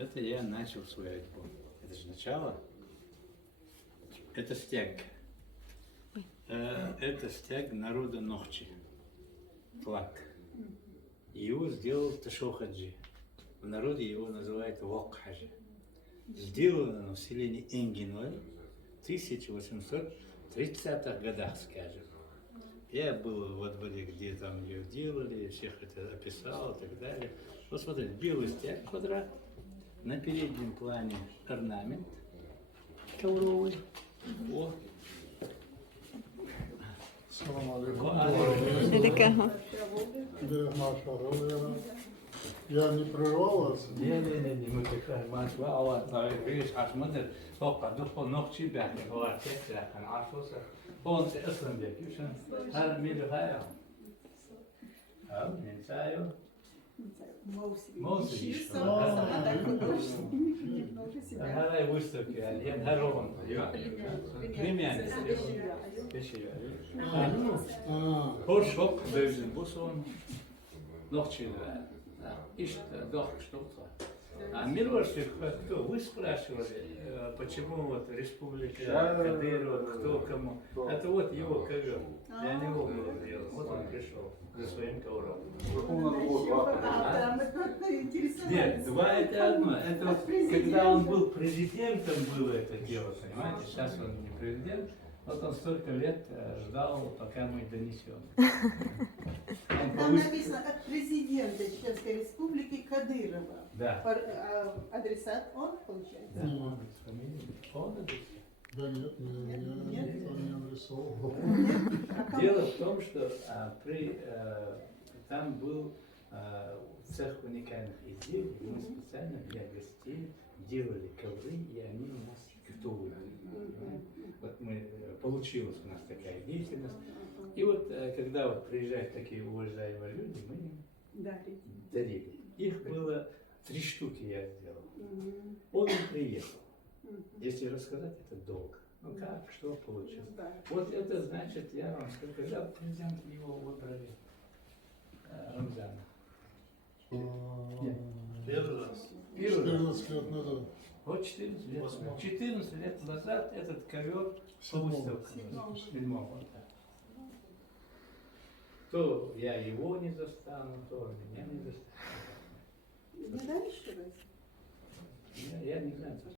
Это я начал свою альбом. Это же начало. Это стяг. Это стяг народа Нохчи. Флаг. Его сделал Ташохаджи. В народе его называют Вокхаджи. Сделано в селении Энгиной в 1830-х годах, скажем. Я был во дворе, где там ее делали, всех это описал и так далее. Вот смотрите, белый стяг квадрат, на переднем плане орнамент ковровый. О. Салам алейкум. Алейкум. Я не прервал вас? Не, мы как раз машва, видишь, аж мы فوق دخول نقشي بحكي هو كيف كان عارفه هون أصلا بيحكي شو هذا مين هاي أو من سايو موسى هذا وستك يعني هذا روم كريم يعني هو شوك بيجن بوسون نقشي ищет дох что-то. А Милошев, кто? Вы спрашивали, почему вот республика Кадырова, кто кому? Это вот его ковер. Для него было сделано. Вот он пришел за своим ковром. Нет, два это одно. Это вот, когда он был президентом, было это дело, понимаете? Сейчас он не президент. Вот он столько лет ждал, пока мы донесем. Там написано от президента Чеченской Республики Кадырова. Да. Адресат он, получается? Да, он адресат. Да нет, никто не нарисовал. Дело в том, что там был цех уникальных изделий, и мы специально для гостей делали ковры, и они у нас готовы. Вот получилась у нас такая деятельность. И вот когда вот приезжают такие уважаемые люди, мы им дарили. Их было 3 штуки я сделал. Он не приехал. Если рассказать, это долго. Ну как, что получилось? Вот это значит, я вам скажу, когда президент его выбрали, Рамзана. Первый раз. Первый раз. 14 лет назад. Вот 14 лет назад. 14 лет назад этот ковер по выставке. Вот так. То я его не застану, то меня не застану. Не дали, что ли? Я не знаю.